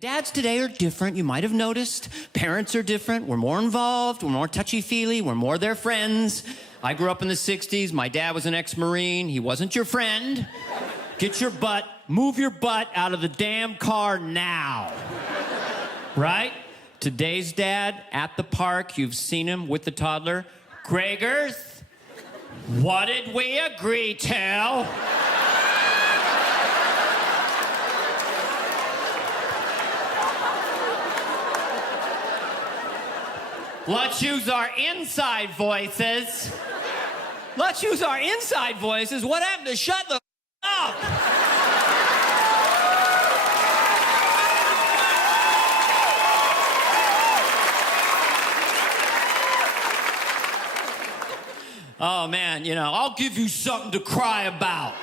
Dads today are different, you might have noticed. Parents are different, we're more involved, we're more touchy-feely, we're more their friends. I grew up in the 60s, my dad was an ex-Marine, he wasn't your friend. Move your butt out of the damn car now. Right? Today's dad, at the park, you've seen him with the toddler. Gregers, what did we agree to? Let's use our inside voices. Let's use our inside voices. What happened to shut the up? Oh, man, you know, I'll give you something to cry about.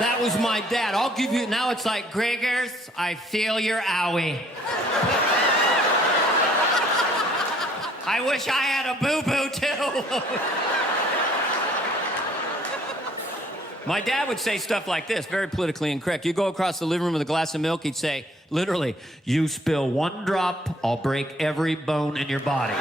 That was my dad. I'll give you... Now it's like, Gregers, I feel your owie. I wish I had a boo-boo, too. My dad would say stuff like this, very politically incorrect. You go across the living room with a glass of milk, he'd say, literally, you spill one drop, I'll break every bone in your body.